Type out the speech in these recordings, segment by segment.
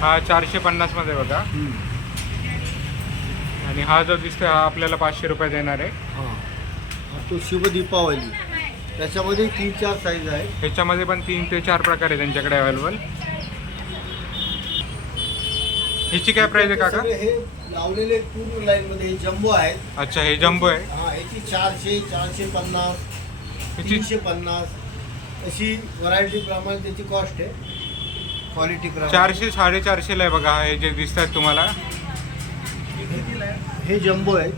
हा चारशे पन्नासमध्ये बघा. आणि हा जो दिसतोय हा आपल्याला पाचशे रुपये देणार आहे. हां. तो शुभ दीपावली. त्याच्यामध्ये तीन चार साईज आहे ह्याच्यामध्ये पण तीन ते चार प्रकार आहे त्यांच्याकडे अवेलेबल ह्याची काय प्राइस आहे काका? सगळे हे लावलेले पूर्ण लाईन मध्ये हे जम्बो आहेत. अच्छा हे जम्बो आहे. हा याची चारशे चारशे पन्नास ह्याची तीनशे पन्नास अशी व्हरायटी प्रमाणे त्याची कॉस्ट आहे. क्वालिटी प्रमाणे चारशे साडेचारशेला आहे बघा हे जे दिसत आहेत तुम्हाला. हे जम्बो आहे.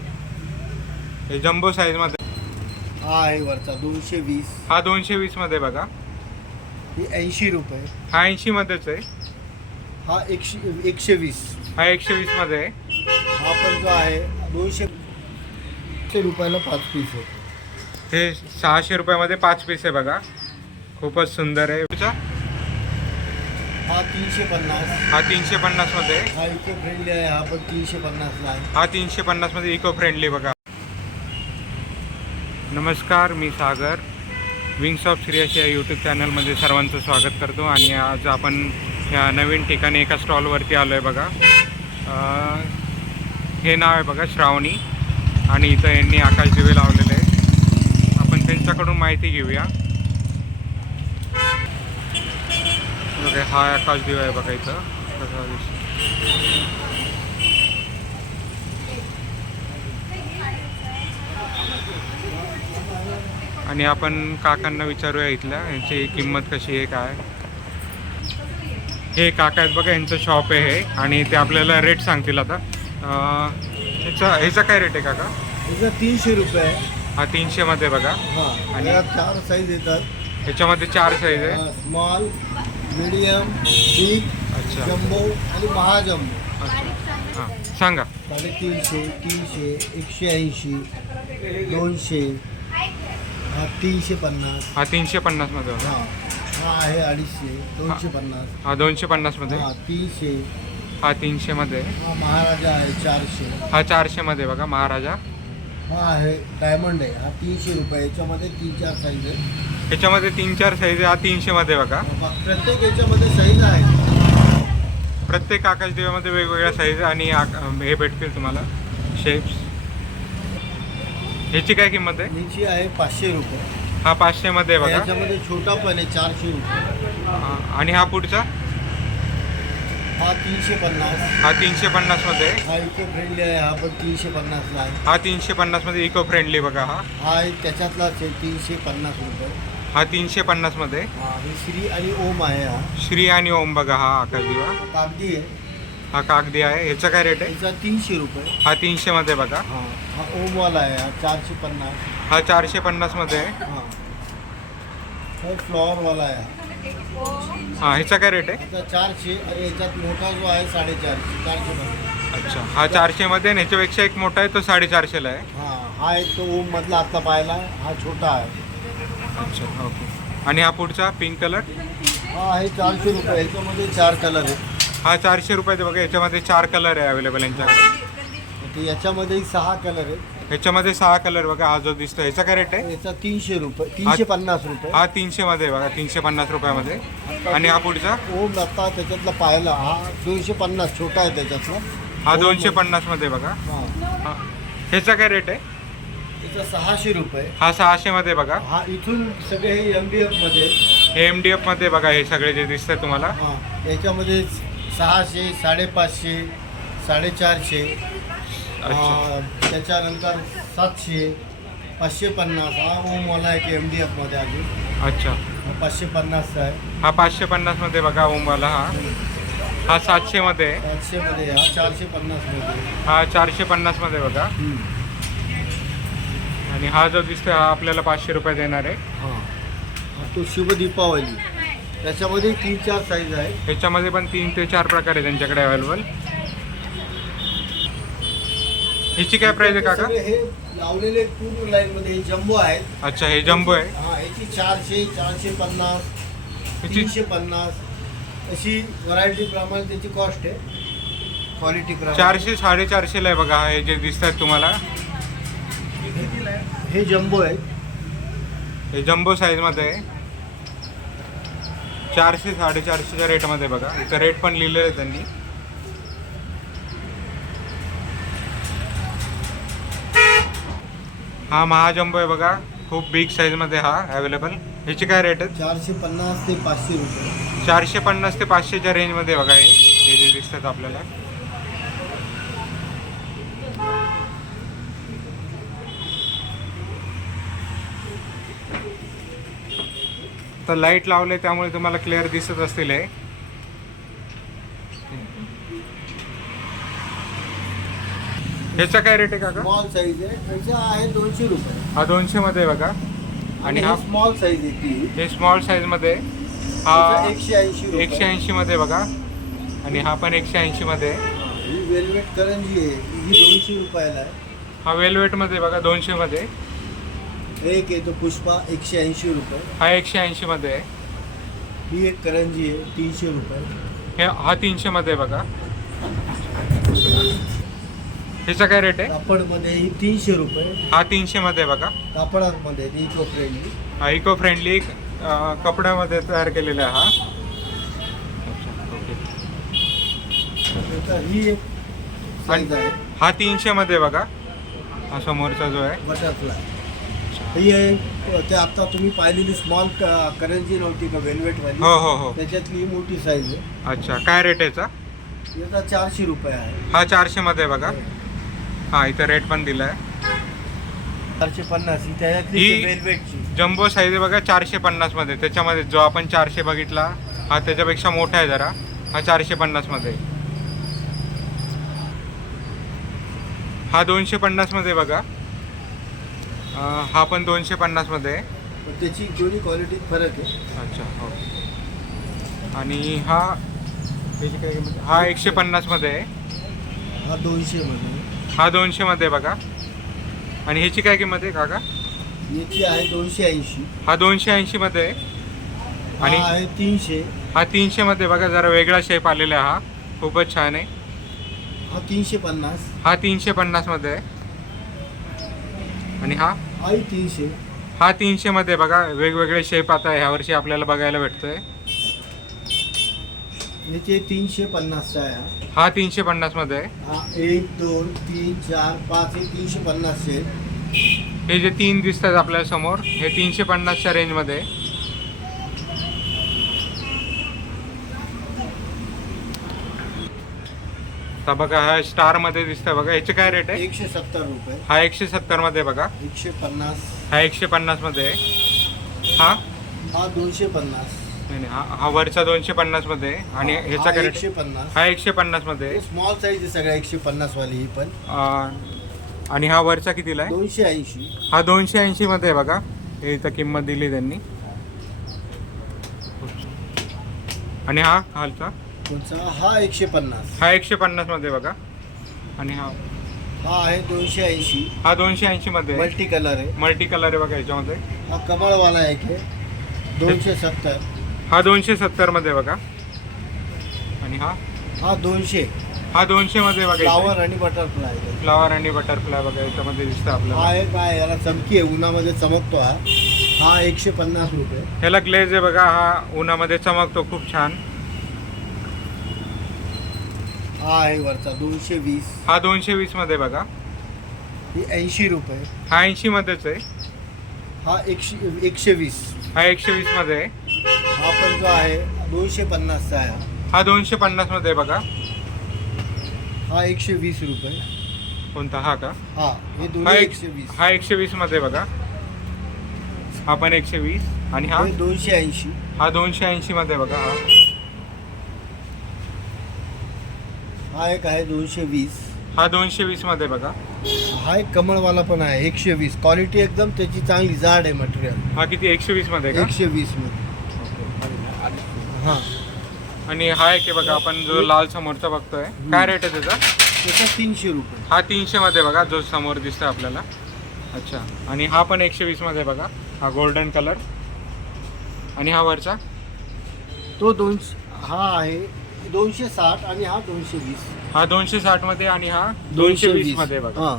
हे जम्बो साईजमध्ये हा आहे वरचा दोनशे वीस. हा दोनशे वीसमध्ये बघा. ही ऐंशी रुपये. हा ऐंशीमध्येच आहे. हा एकशे एकशे वीस. हा एकशे वीसमध्ये आहे. हा पण जो आहे दोनशे एकशे रुपयाला पाच पीस होतो हे सहाशे रुपयामध्ये पाच पीस आहे बघा. खूपच सुंदर आहे. ह्याचा? हा तीनशे पन्नास. हा तीनशे पन्नासमध्ये आहे. हा इको फ्रेंडली आहे हा पण तीनशे पन्नासला आहे. हा तीनशे पन्नासमध्ये इको फ्रेंडली बघा. नमस्कार मी सागर. विंग्स ऑफ श्रेयस या यूट्यूब चॅनलमध्ये सर्वांचं स्वागत करतो आणि आज आपण या नवीन ठिकाणी एका स्टॉलवरती आलो आहे बघा. अं, हे नाव आहे बघा श्रावणी आणि इथं यांनी आकाश दिवे लावलेले आहे आपण त्यांच्याकडून माहिती घेऊया बघा हा आकाश दिवा आहे बघा इथं. आणि आपण काकांना विचारूया इथल्या. यांची किंमत कशी आहे काय? हे काका आहेत बघा यांचं शॉप आहे हे. आणि ते आपल्याला रेट सांगतील आता. ह्याचा ह्याचा काय रेट आहे काका? त्याचा तीनशे रुपये आहे. हा तीनशेमध्ये बघा. हा आणि- आणि चार साईज येतात. ह्याच्यामध्ये चार साईज आहे. स्मॉल मीडियम बिग अच्छा. जम्बो आणि महाजम्बो. अच्छा हां सांगा. साडेतीनशे तीनशे एकशे ऐंशी दोनशे हा तीनशे पन्नास. हा तीनशे पन्नासमध्ये होता. हा हा आहे अडीचशे दोनशे पन्नास. हा दोनशे पन्नासमध्ये हा तीनशे. हा तीनशेमध्ये हा महाराजा आहे चारशे. हा चारशेमध्ये बघा महाराजा. हा आहे डायमंड आहे. हा तीनशे रुपये याच्यामध्ये तीन चार साईज आहे ह्याच्यामध्ये तीन चार साईज आहे हा तीनशेमध्ये बघा. प्रत्येक याच्यामध्ये साईज आहे. प्रत्येक आकाश दिव्यामध्ये वेगवेगळ्या साईज आणि आक- हे भेटतील तुम्हाला. शेप्स ह्याची काय किंमत आहे? याची आहे पाचशे रुपये. हा पाचशेमध्ये आहे बघा. याच्यामध्ये छोटा पण आहे चारशे रुपये. हा, आणि हा पुढचा? हा तीनशे पन्नास. हा तीनशे पन्नासमध्ये आहे. हा इको फ्रेंडली आहे हा पण तीनशे पन्नासला आहे. हा तीनशे पन्नासमध्ये इको फ्रेंडली बघा हा. हा आहे त्याच्यातलाच आहे तीनशे पन्नास रुपये हा तीनशे पन्नासमध्ये आहे. हा हे श्री आणि ओम आहे हा. श्री आणि ओम बघा हा आकाश दिवा. कागदी आहे. हा कागदी आहे. ह्याचा काय रेट आहे? त्याचा तीनशे रुपये. हा तीनशेमध्ये बघा. हा हा ओमवाला आहे हा चारशे पन्नास. हा चारशे पन्नासमध्ये आहे. हा. हा फ्लॉवरवाला आहे हा. हा ह्याचा काय रेट आहे? चारशे आणि याच्यात मोठा जो आहे साडेचारशे चारशे अच्छा हा चारशेमध्ये आणि ह्याच्यापेक्षा एक मोठा आहे तो साडेचारशेला आहे? हा हा एक तो ओम मधला आता पाहिला हा छोटा आहे. अच्छा ओके. आणि हा पुढचा पिंक कलर हा आहे चारशे रुपये याच्यामध्ये चार कलर आहे हा चारशे रुपयाचे बघा याच्यामध्ये चार कलर आहे अवेलेबल यांच्याकडे. याच्यामध्ये सहा कलर आहे ह्याच्यामध्ये सहा कलर बघा हा जो दिसतो ह्याचा काय रेट आहे? याचा तीनशे रुपये तीनशे पन्नास रुपये. हा तीनशेमध्ये आहे बघा तीनशे पन्नास रुपयामध्ये. आणि हा पुढचा? ओम आता त्याच्यातला पाहिला हा दोनशे पन्नास छोटा आहे त्याच्यातला. हा दोनशे मध्ये- पन्नासमध्ये बघा. हा. ह्याचा काय रेट आहे? त्याचा सहाशे रुपये. हा सहाशेमध्ये बघा. हा इथून सगळे हे एम डी मध्ये. हे एम डी एफमध्ये बघा हे सगळे जे दिसतात तुम्हाला. हा याच्यामध्ये सहाशे साडेपाचशे साडेचारशे. त्याच्यानंतर सातशे पाचशे पन्नास. हा ओमवाला आहे की एम डी एफमध्ये अजून अच्छा. पाचशे पन्नासचा आहे. हा पाचशे पन्नासमध्ये बघा ओमवाला हा. हा सातशेमध्ये आहे सातशेमध्ये हा चारशे पन्नासमध्ये हा चारशे पन्नासमध्ये बघा. आणि हा जो दिसतोय हा आपल्याला पाचशे रुपये देणार आहे. हां. हा तो शुभ दीपावली. त्याच्यामध्ये तीन चार साईज आहे. ह्याच्यामध्ये पण तीन ते चार प्रकार आहे त्यांच्याकडे अवेलेबल ह्याची काय प्राइस आहे काका? सगळे हे लावलेले पूर्ण लाईन मध्ये हे जम्बो आहेत. अच्छा हे जम्बो आहे. हा याची चारशे चारशे पन्नास ह्याची तीनशे पन्नास अशी व्हरायटी प्रमाणे त्याची कॉस्ट आहे. क्वालिटी चारशे साडेचारशेला आहे बघा हे जे दिसत आहेत तुम्हाला. हे जम्बो आहे. हे जम्बो साईजमध्ये आहे. चारशे साडेचारशेच्या रेटमध्ये बघा. इथं रेट पण लिहिलेलं आहे त्यांनी. हा महाजंबो आहे बघा. खूप बिग साईजमध्ये हा अवेलेबल ह्याची काय रेट आहे? चारशे पन्नास ते पाचशे रुपये. चारशे पन्नास ते पाचशेच्या रेंजमध्ये बघा हे. हे जे दिसतात आपल्याला. तर लाइट लावले त्यामुळे तुम्हाला क्लिअर दिसत असतील हे. ह्याचा काय रेट आहे काका? स्मॉल साईज आहे. आहे दोनशे रुपये. हा दोनशे मध्ये आहे बघा. आणि हा स्मॉल साईज आहे ती हे स्मॉल साईजमध्ये आहे. हा एकशे ऐंशी एकशे ऐंशी मध्ये आहे बघा. आणि हा पण एकशे ऐंशी मध्ये आहे. ही वेलवेट करंजी आहे. ही दोनशे रुपयाला आहे. हा वेलवेटमध्ये बघा दोनशे मध्ये आहे. एक आहे तो पुष्पा एकशे ऐंशी रुपये. हा एकशे ऐंशी मध्ये आहे. ही एक करंजी आहे तीनशे रुपये. हे हा तीनशे मध्ये आहे बघा. ह्याचा काय रेट आहे? कापडमध्ये ही तीनशे रुपये. हा तीनशे मध्ये आहे बघा. कापडामध्ये इको फ्रेंडली हा इको फ्रेंडली कपड्यामध्ये तयार केलेला आहे हा. तर ही एक साईज आहे. हा तीनशे मध्ये आहे बघा. हा समोरचा जो आहे. बटरफ्लाय ही आहे ते आता तुम्ही पाहिलेली स्मॉल करंजी नव्हती का वेलवेटवाली हो हो हो. त्याच्यातली ही मोठी साईज आहे. अच्छा काय रेट याचा? याचा चारशे रुपये आहे. हा चारशे मध्ये आहे बघा. हा इथं रेट पण दिलाय. चारशे पन्नास ही त्याच्यातली ही- वेलवेटची. जम्बो साईज आहे बघा चारशे पन्नासमध्ये. त्याच्यामध्ये जो आपण चारशे बघितला हा त्याच्यापेक्षा मोठा आहे जरा. हा चारशे पन्नासमध्ये. हा दोनशे पन्नासमध्ये बघा. अं, हा पण दोनशे पन्नासमध्ये आहे. पण त्याची दोन्ही क्वालिटीत फरक आहे. अच्छा हो. आणि हा त्याची काय किंमत? हा एकशे पन्नासमध्ये आहे. हा दोनशे मध्ये. हा दोनशे मध्ये आहे बघा. आणि ह्याची काय किंमत आहे काका? याची आहे दोनशे ऐंशी. हा दोनशे ऐंशी मध्ये आहे. आणि आहे तीनशे. हा तीनशे मध्ये बघा जरा वेगळा शेप आलेला आहे हा. खूपच छान आहे. हा तीनशे पन्नास. हा तीनशे पन्नासमध्ये आहे. आणि हा? तीनशे. हा तीनशे मध्ये बघा वेगवेगळे शेप आता ह्या वर्षी आपल्याला बघायला भेटतोय. याचे तीनशे पन्नासचा आहे हा. हा तीनशे पन्नासमध्ये आहे. हा एक दोन तीन चार पाच हे तीनशे पन्नासचे आहेत. हे जे तीन दिसतात आपल्यासमोर हे तीनशे पन्नासच्या रेंजमध्ये आहे. आता बघा हा स्टारमध्ये दिसतंय बघा. ह्याचे काय रेट आहे? एकशे सत्तर रुपये. हा एकशे सत्तरमध्ये बघा. एकशे पन्नास. हा एकशे पन्नासमध्ये आहे. हा? हा दोनशे पन्नास. नाही नाही, हा हा वरचा दोनशे पन्नासमध्ये आहे. आणि ह्याचा हा एकशे पन्नास. हा एकशे पन्नासमध्ये आहे. स्मॉल साईज आहे सगळ्या एकशे पन्नास वाली ही पण. अं, आणि हा वरचा कितीला आहे? दोनशे ऐंशी. हा दोनशे ऐंशी मध्ये आहे बघा. हे इथं किंमत दिली त्यांनी. आणि हा खालचा? कोणचा? हा एकशे पन्नास. हा एकशे पन्नासमध्ये बघा. आणि हा? हा आहे दोनशे ऐंशी. हा दोनशे ऐंशी मध्ये आहे. मल्टी कलर आहे. मल्टी कलर आहे बघा याच्यामध्ये. हा कमळवाला एक आहे. दोनशे सत्तर. हा दोनशे सत्तरमध्ये बघा. आणि हा? हा दोनशे. हा दोनशे मध्ये बघा फ्लावर आणि बटरफ्लाय फ्लावर आणि बटरफ्लाय बघा याच्यामध्ये दिसतं हा आपल्याला आहे काय याला चमकी आहे उन्हामध्ये चमकतो हा. हा एकशे पन्नास रुपये. ह्याला ग्लेज आहे बघा हा उन्हामध्ये चमकतो खूप छान. हा आहे वरचा दोनशे वीस. हा दोनशे वीसमध्ये बघा. ही ऐंशी रुपये. हा ऐंशी मध्येच आहे. हा एकशे एकशे वीस. हा एकशे वीसमध्ये आहे. हा पण जो आहे दोनशे पन्नासचा आहे. हा. हा दोनशे पन्नासमध्ये आहे बघा. हा एकशे वीस रुपये. कोणता? हा का? हा हे हा दोन्ही एक एकशे वीस हा एकशे वीसमध्ये बघा. हा पण एकशे वीस आणि हा? हे दोनशे ऐंशी हा दोनशे ऐंशी मध्ये बघा हा. हा एक आहे दोनशे वीस हा दोनशे वीसमध्ये बघा. हा एक कमळवाला पण आहे एकशे वीस क्वालिटी एकदम त्याची चांगली जाड आहे मटेरियल हा किती? एकशे वीसमध्ये का? एकशे वीसमध्ये. हा. आणि हा एक आहे बघा आपण जो लाल समोरचा बघतोय काय रेट आहे त्याचा? त्याचा तीनशे रुपये. हा तीनशे मध्ये बघा जो समोर दिसतोय आपल्याला. अच्छा. आणि हा पण एकशे वीसमध्ये बघा हा गोल्डन कलर आणि हा वरचा? तो दोनशे हा आहे दोनशे साठ आणि हा दोनशे वीस. हा दोनशे साठमध्ये आणि हा दोनशे वीस. मध्ये बघा. हा.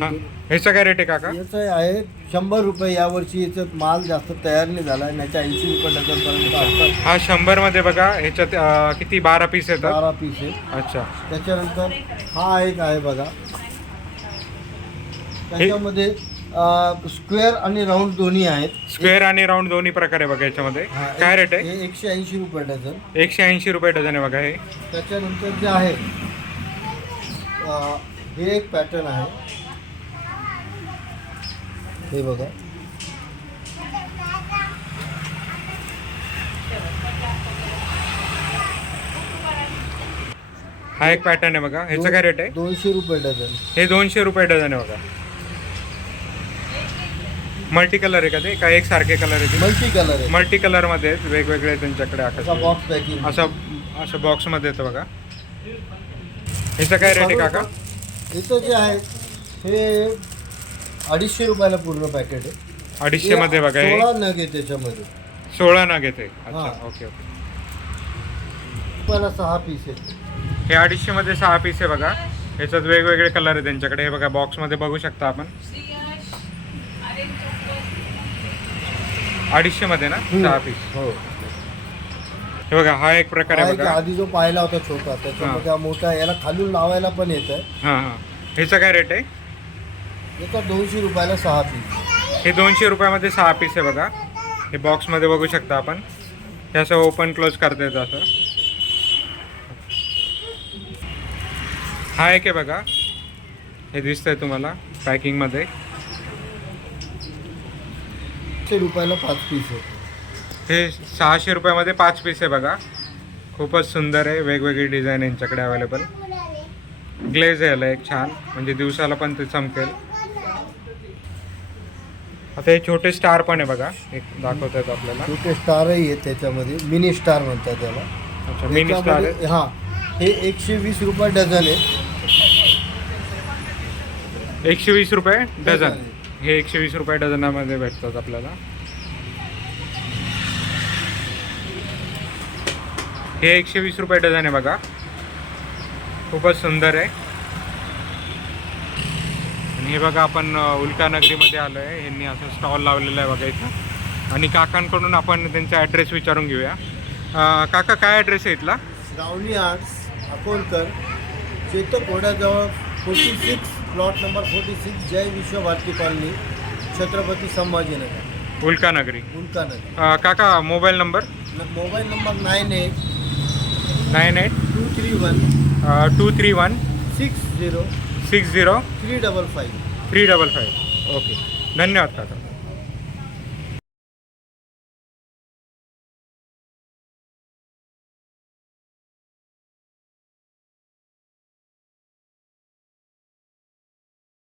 हा. ह्याचा काय रेट आहे काका? याचं आहे शंभर रुपये यावर्षी याचं माल जास्त तयार नाही झाला याच्या ऐंशी रुपये डझनपर्यंत असतात. हा शंभरमध्ये बघा ह्याच्यात अं, किती? बारा पीस येतात? बारा पीस आहे. अच्छा. त्याच्यानंतर हा एक आहे बघा. त्याच्यामध्ये स्क्वेअर आणि राऊंड दोन्ही आहेत. स्क्वेअर आणि राऊंड दोन्ही प्रकार आहे बघा याच्यामध्ये. हा, काय रेट आहे? हे एकशे ऐंशी रुपये डझन. एकशे ऐंशी रुपये डझन आहे बघा हे. त्याच्यानंतर जे आहे अं, हे एक पॅटर्न आहे. हे बघा. हा एक पॅटर्न आहे बघा. ह्याचं काय रेट आहे? दोनशे रुपये डझन. हे दोनशे रुपये डझन आहे बघा. मल्टी कलर आहे का ते? काय एक सारखे कलर आहे मल्टी कलर आहे. मल्टी कलरमध्ये आहेत, वेगवेगळे त्यांच्याकडे असा आकाश बॉक्स पॅकिंग असं असं बॉक्समध्ये येतं बघा. ह्याचं काय रेट आहे काका? इथं जे आहे हे अडीचशे रुपयाला पूर्ण पॅकेट आहे. अडीचशे मध्ये बघा हे सोळा नग आहे त्याच्यामध्ये. सोळा नग येते अच्छा हा. Okay okay. रुपयाला सहा पीस आहे हे अडीचशे मध्ये सहा पीस आहे बघा. ह्याच्यात वेगवेगळे कलर आहे त्यांच्याकडे. हे बघा बॉक्समध्ये बघू शकता आपण. अडीचशे मध्ये ना? सहा पीस हो. हे बघा हा एक प्रकार हा आहे एक बघा. आधी जो पाहिला होता छोटा त्याच्यामध्ये हा. मोठा याला खालून लावायला पण येत आहे हां हां. ह्याचं काय रेट आहे? याचा दोनशे रुपयाला सहा पीस हे दोनशे रुपयामध्ये सहा पीस आहे बघा. हे बॉक्समध्ये बघू शकता आपण. हे असं ओपन क्लोज करता येतं असं. हा एक आहे बघा. हे दिसतंय तुम्हाला पॅकिंगमध्ये रुपयाला पाच पीस आहे. हे सहाशे रुपयामध्ये पाच पीस आहे बघा. खूपच सुंदर आहे. वेगवेगळी डिझाईन यांच्याकडे अवेलेबल ग्लेज आहे याला एक छान. म्हणजे दिवसाला पण ते चमकेल. आता हे छोटे स्टार पण आहे बघा. एक दाखवत आहेत आपल्याला. छोटे स्टारही आहेत त्याच्यामध्ये. मिनी स्टार म्हणतात त्याला. अच्छा मिनी स्टार आहे. त्याच्यामध्ये- हा हे एकशे वीस रुपये डझन आहे. एकशे वीस रुपये डझन. डझन. हे एकशे वीस रुपये डझनामध्ये भेटतात आपल्याला. हे एकशे वीस रुपये डझन आहे बघा. खूपच सुंदर आहे. आणि हे बघा आपण अ, उल्का नगरीमध्ये आलो आहे यांनी असं स्टॉल लावलेला आहे बघा इथं. आणि काकांकडून आपण त्यांचा ॲड्रेस विचारून घेऊया. काका काय ॲड्रेस आहे इथला? Shravani arts Akolkar Chetak ओढ्याजवळ forty six plot number forty six Jai Vishwa Bharati colony Chhatrapati Sambhajinagar. Ulka नगरी. उल्कानगर अ, काका mobile number? Mobile number nine eight nine eight? Two three one two three one? Six zero six zero? Three double five. Three double five. Okay. धन्यवाद काका